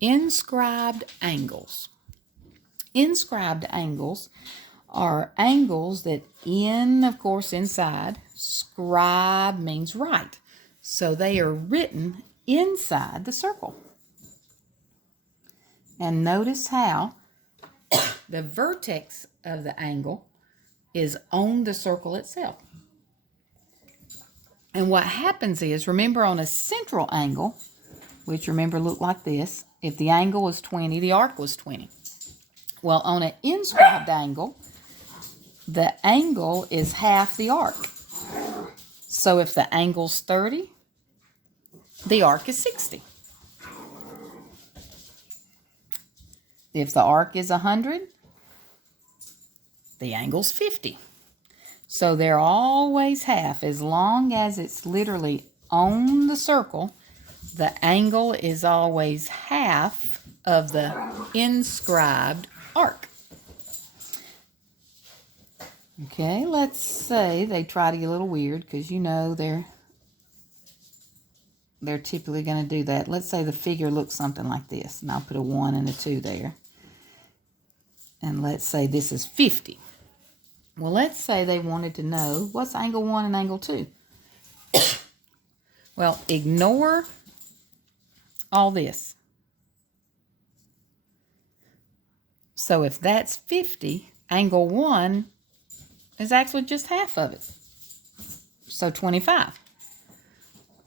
Inscribed angles. Inscribed angles are angles that of course, inside. Scribe means write. So they are written inside the circle. And notice how the vertex of the angle is on the circle itself. And what happens is, remember on a central angle, which remember looked like this, if the angle was 20, the arc was 20. Well, on an inscribed angle, the angle is half the arc. So if the angle's 30, the arc is 60. If the arc is 100, the angle's 50. So they're always half. As long as it's literally on the circle, the angle is always half of the inscribed arc. Okay, let's say they try to get a little weird because you know they're typically going to do that. Let's say the figure looks something like this, and I'll put a 1 and a 2 there. And let's say this is 50. Well, let's say they wanted to know what's angle 1 and angle 2. Well, ignore all this. So if that's 50, angle 1 is actually just half of it. So 25.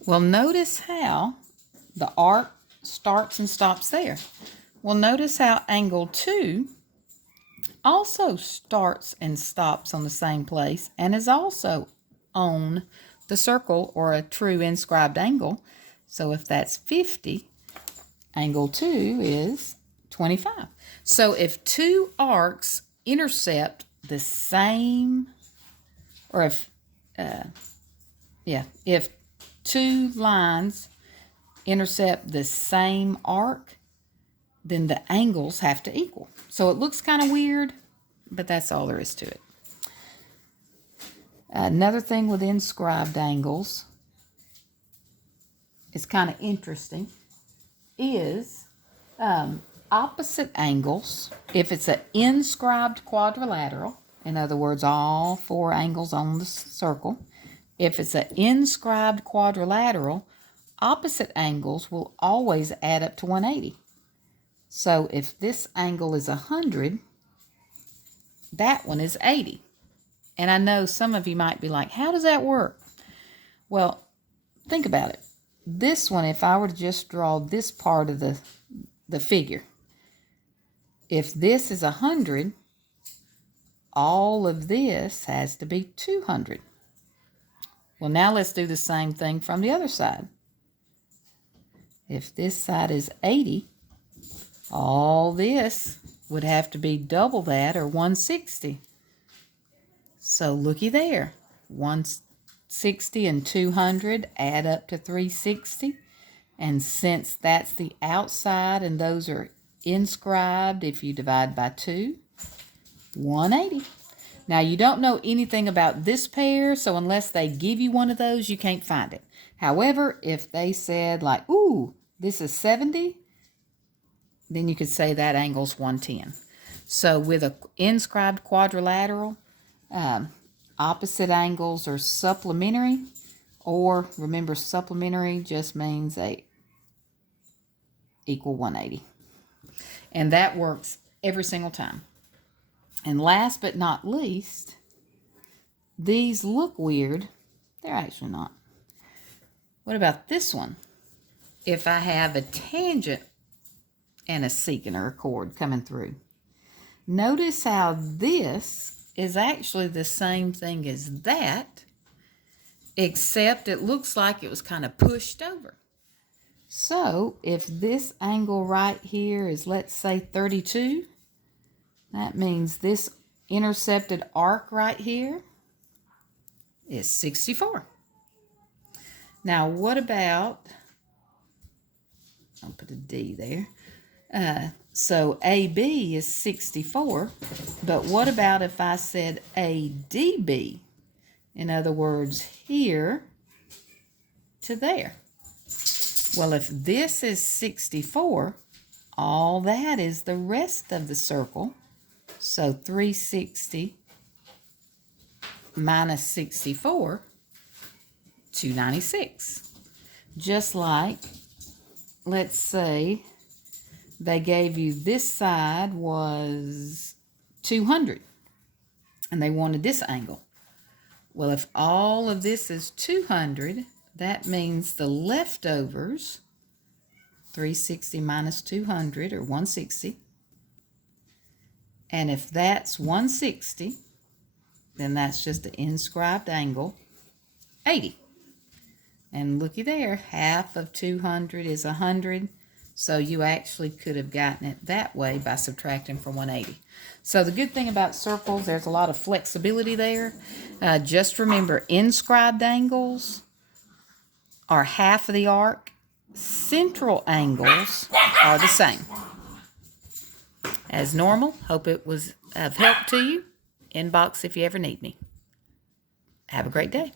Well, notice how the arc starts and stops there. Well, notice how angle 2 also starts and stops on the same place and is also on the circle or a true inscribed angle. So if that's 50, angle 2 is 25. So if two arcs intercept the same, or if two lines intercept the same arc, then the angles have to equal. So it looks kind of weird, but that's all there is to it. Another thing with inscribed angles is kind of interesting is opposite angles. If it's an inscribed quadrilateral, in other words, all four angles on the circle, if it's an inscribed quadrilateral, opposite angles will always add up to 180. So if this angle is 100, that one is 80. And I know some of you might be like, how does that work? Well, think about it. This one, if I were to just draw this part of the figure, if this is 100, all of this has to be 200. Well, now let's do the same thing from the other side. If this side is 80, all this would have to be double that, or 160. So looky there. 160 and 200 add up to 360. And since that's the outside and those are inscribed, if you divide by 2, 180. Now, you don't know anything about this pair, so unless they give you one of those, you can't find it. However, if they said like, ooh, this is 70, then you could say that angle's 110. So with an inscribed quadrilateral, opposite angles are supplementary, or remember, supplementary just means they equal 180. And that works every single time. And last but not least, these look weird. They're actually not. What about this one? If I have a tangent and a secant or a chord coming through, notice how this is actually the same thing as that, except it looks like it was kind of pushed over. So if this angle right here is, let's say, 32, that means this intercepted arc right here is 64. Now, what about, I'll put a D there. So AB is 64, but what about if I said ADB? In other words, here to there. Well, if this is 64, all that is the rest of the circle. So 360 minus 64, 296. Just like, let's say they gave you this side was 200 and they wanted this angle. Well, if all of this is 200, that means the leftovers, 360 minus 200, or 160. And if that's 160, then that's just the inscribed angle, 80. And looky there, half of 200 is 100. So you actually could have gotten it that way by subtracting from 180. So the good thing about circles, there's a lot of flexibility there. Just remember, inscribed angles are half of the arc. Central angles are the same. As normal, hope it was of help to you. Inbox if you ever need me. Have a great day.